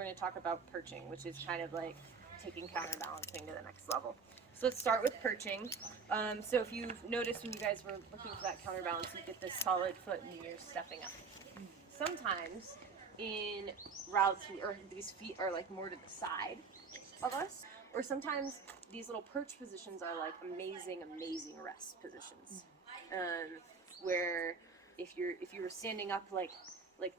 we're going to talk about perching, which is kind of like taking counterbalancing to the next level. So let's start with perching. So if you've noticed when you guys were looking for that counterbalance, you get this solid foot and you're stepping up. Sometimes in routes, or these feet are like more to the side of us, or sometimes these little perch positions are like amazing rest positions, where if you were standing up like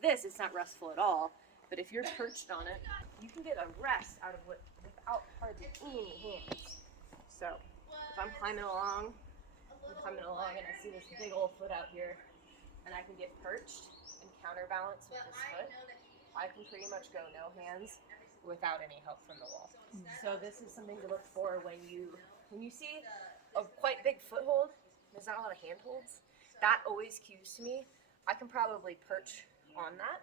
this, it's not restful at all. But if you're perched on it, you can get a rest out of without hardly any hands. So if I'm climbing along and I see this big old foot out here, and I can get perched and counterbalance with this foot, I can pretty much go no hands without any help from the wall. So this is something to look for when you see a quite big foothold. There's not a lot of handholds. That always cues to me. I can probably perch on that,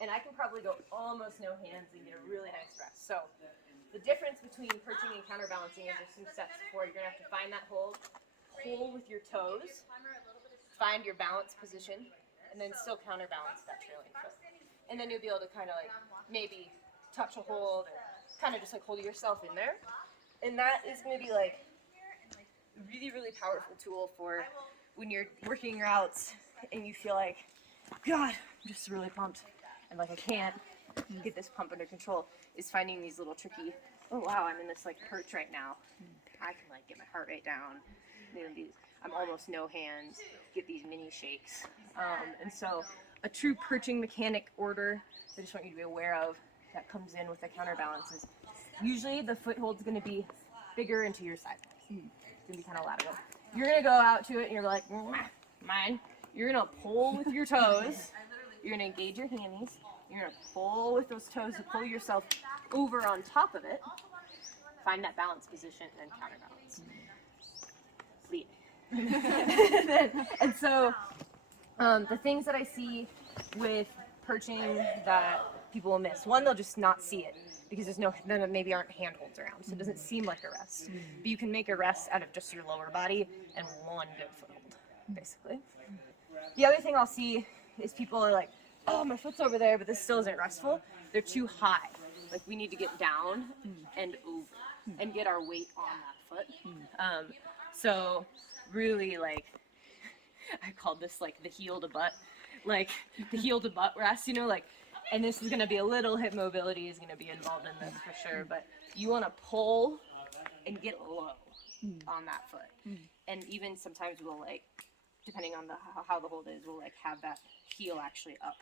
and I can probably go almost no hands and get a really nice rest. So the difference between perching and counterbalancing is there's some steps before. You're gonna have to find that hold, pull with your toes, find your balance position, and then still counterbalance that trailing foot. And then you'll be able to kind of like maybe touch a hold or kind of just like hold yourself in there. And that is gonna be like a really powerful tool for when you're working routes and you feel like, God, I'm just really pumped and like I can't get this pump under control, is finding these little tricky, oh wow, I'm in this like perch right now. I can like get my heart rate down. I'm almost no hands, get these mini shakes. And so a true perching mechanic order I just want you to be aware of that comes in with the counterbalance is usually the foothold's going to be bigger into your side. It's going to be kind of lateral. You're going to go out to it and you're like, mine. You're going to pull with your toes. You're going to engage your hammies. You're going to pull with those toes to pull yourself over on top of it. Find that balance position and counterbalance. Lead. And so the things that I see with perching that people will miss. One, they'll just not see it because there maybe aren't handholds around, so it doesn't seem like a rest. But you can make a rest out of just your lower body and one good foothold, basically. The other thing I'll see is people are like, oh, my foot's over there, but this still isn't restful. They're too high. Like we need to get down and over and get our weight on that foot. So really like, I called this like the heel to butt, like the heel to butt rest, like, and this is going to be a little hip mobility is going to be involved in this for sure, but you want to pull and get low on that foot. And even sometimes we'll like, depending on how the hold is, we'll like have that heel actually up.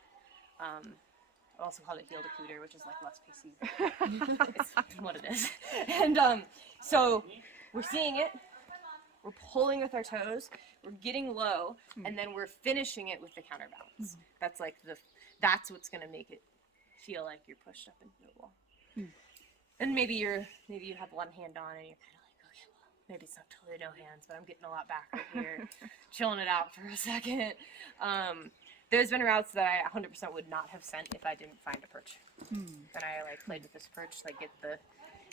I also call it heel to cooter, which is like less PC. It's what it is. And so we're seeing it, we're pulling with our toes, we're getting low, and then we're finishing it with the counterbalance. That's like that's what's gonna make it feel like you're pushed up into the wall. And maybe you have one hand on and you're kind of like, okay, well, maybe it's not totally no hands, but I'm getting a lot back right here, chilling it out for a second. There's been routes that I 100% would not have sent if I didn't find a perch. And I like played with this perch, like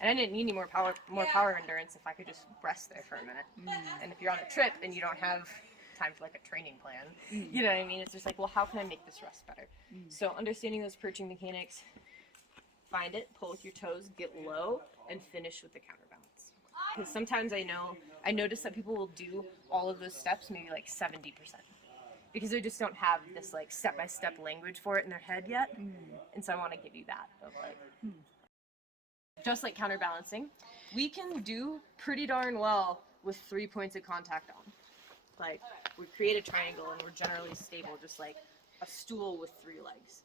and I didn't need any more power endurance if I could just rest there for a minute. And if you're on a trip and you don't have time for like a training plan, you know what I mean? It's just like, well, how can I make this rest better? So understanding those perching mechanics, find it, pull with your toes, get low, and finish with the counterbalance. Because sometimes I notice that people will do all of those steps maybe like 70%. Because they just don't have this like step-by-step language for it in their head yet. And so I want to give you that of like, just like counterbalancing, we can do pretty darn well with 3 points of contact on. Like, we create a triangle and we're generally stable, just like a stool with 3 legs.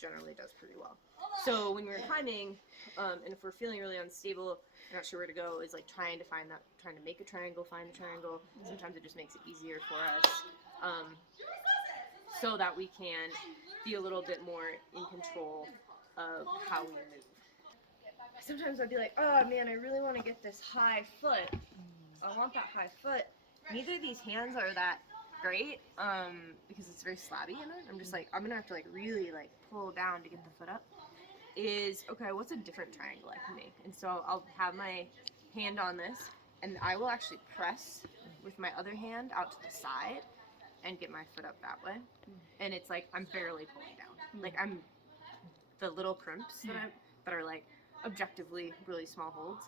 Generally does pretty well. So when we're climbing, and if we're feeling really unstable, not sure where to go, is like trying to make a triangle, find the triangle. Sometimes it just makes it easier for us, so that we can be a little bit more in control of how we move. Sometimes I'd be like, oh man, I really want to get this high foot. I want that high foot. Neither of these hands are that great, because it's very slabby in it. I'm just like, I'm gonna have to like really like pull down to get the foot up. Okay, what's a different triangle I can make? And so I'll have my hand on this, and I will actually press with my other hand out to the side and get my foot up that way. And it's like I'm barely pulling down. Like the little crimps that are like objectively really small holds.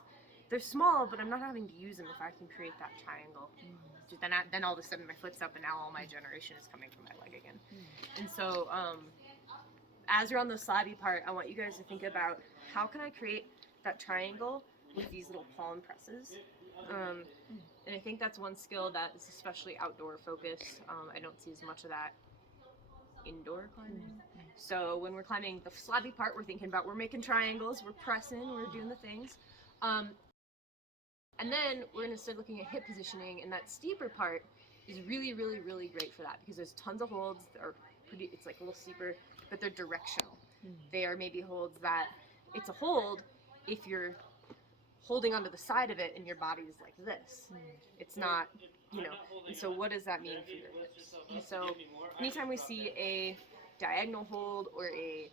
They're small, but I'm not having to use them if I can create that triangle. Then all of a sudden my foot's up and now all my generation is coming from my leg again. And so as you're on the slabby part, I want you guys to think about how can I create that triangle with these little palm presses. And I think that's one skill that is especially outdoor focused. I don't see as much of that indoor climbing. So when we're climbing the slabby part, we're thinking about we're making triangles, we're pressing, we're doing the things. And then we're going to start looking at hip positioning, and that steeper part is really, really, really great for that because there's tons of holds that are pretty, it's like a little steeper, but they're directional. They are maybe holds that it's a hold if you're holding onto the side of it and your body is like this. It's not, you know, and so what does that mean for your hips? And so anytime we see a diagonal hold or a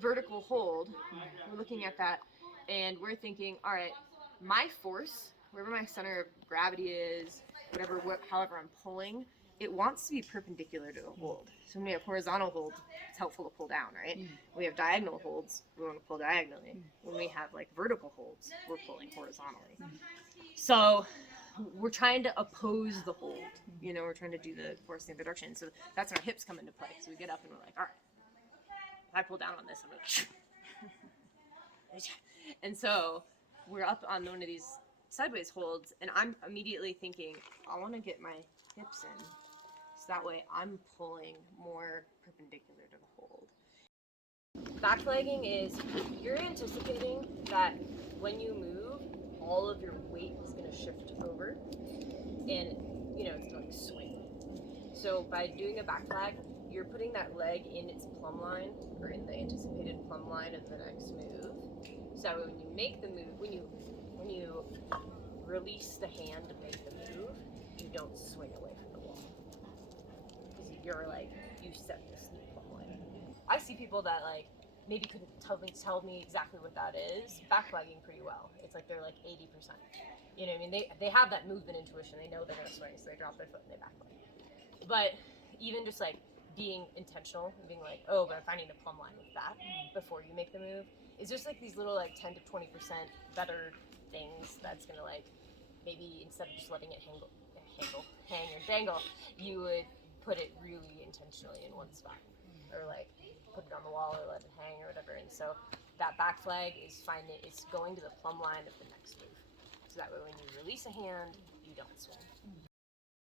vertical hold, we're looking at that and we're thinking, all right, my force, wherever my center of gravity is, however I'm pulling, it wants to be perpendicular to the hold. So when we have horizontal holds, it's helpful to pull down, right? When we have diagonal holds, we want to pull diagonally. When we have like vertical holds, we're pulling horizontally. So we're trying to oppose the hold, you know, we're trying to do the force in the other direction. So that's when our hips come into play. So we get up and we're like, all right, if I pull down on this, I'm like, and so we're up on one of these sideways holds, and I'm immediately thinking, I want to get my hips in, so that way I'm pulling more perpendicular to the hold. Backlegging is you're anticipating that when you move, all of your weight is going to shift over, and you know it's going to swing. So by doing a backleg, you're putting that leg in its plumb line, or in the anticipated plumb line of the next move. So when you make the move, when you release the hand to make the move, you don't swing away from the wall. Because you're like, you set this new plumb line. I see people that like maybe couldn't tell me exactly what that is, backlegging pretty well. It's like they're like 80%. You know what I mean? They have that movement intuition. They know they're gonna swing, so they drop their foot and they backleg. But even just like being intentional and being like, oh, but I'm finding the plumb line with that before you make the move, is just like these little like 10 to 20% better things that's gonna like maybe instead of just letting it hang and dangle, you would put it really intentionally in one spot, or like put it on the wall or let it hang or whatever. And so that back flag is going to the plumb line of the next move, so that way when you release a hand, you don't swing.